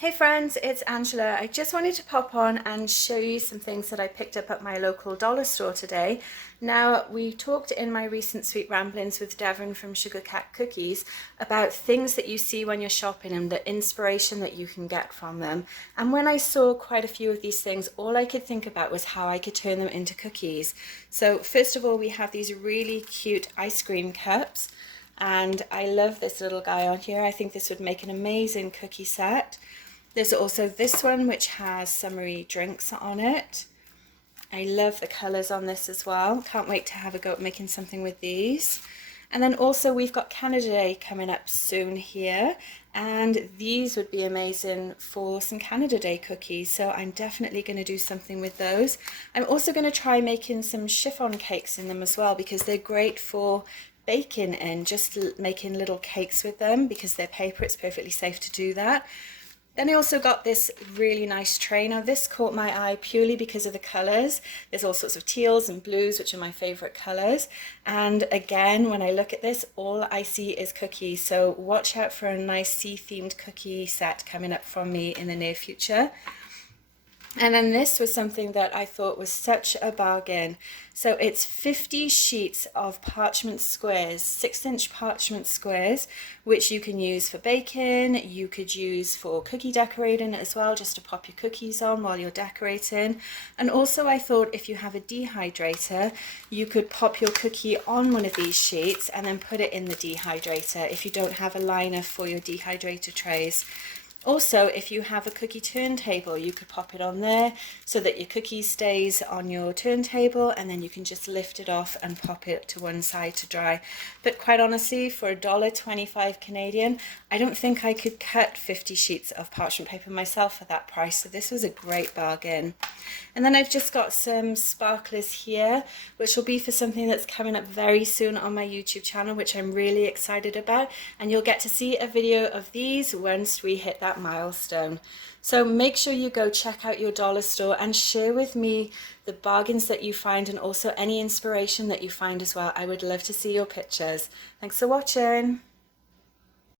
Hey friends, it's Angela. I just wanted to pop on and show you some things that I picked up at my local dollar store today. Now, we talked in my recent Sweet Ramblings with Devon from Sugar Cat Cookies about things that you see when you're shopping and the inspiration that you can get from them. And when I saw quite a few of these things, all I could think about was how I could turn them into cookies. So first of all, we have these really cute ice cream cups. And I love this little guy on here. I think this would make an amazing cookie set. There's also this one which has summery drinks on it. I love the colours on this as well. Can't wait to have a go at making something with these. And then also we've got Canada Day coming up soon here, and these would be amazing for some Canada Day cookies, so I'm definitely going to do something with those. I'm also going to try making some chiffon cakes in them as well, because they're great for baking in, just making little cakes with them because they're paper. It's perfectly safe to do that. Then I also got this really nice tray. Now this caught my eye purely because of the colours. There's all sorts of teals and blues, which are my favourite colours. And again, when I look at this, all I see is cookies. So watch out for a nice sea-themed cookie set coming up from me in the near future. And then this was something that I thought was such a bargain. So it's 50 sheets of parchment squares, 6-inch parchment squares, which you can use for baking. You could use for cookie decorating as well, just to pop your cookies on while you're decorating. And also I thought if you have a dehydrator, you could pop your cookie on one of these sheets and then put it in the dehydrator if you don't have a liner for your dehydrator trays. Also, if you have a cookie turntable, you could pop it on there so that your cookie stays on your turntable, and then you can just lift it off and pop it to one side to dry. But quite honestly, for $1.25 Canadian, I don't think I could cut 50 sheets of parchment paper myself for that price, so this was a great bargain. And then I've just got some sparklers here, which will be for something that's coming up very soon on my YouTube channel, which I'm really excited about, and you'll get to see a video of these once we hit that milestone. So make sure you go check out your dollar store and share with me the bargains that you find, and also any inspiration that you find as well. I would love to see your pictures. Thanks for watching.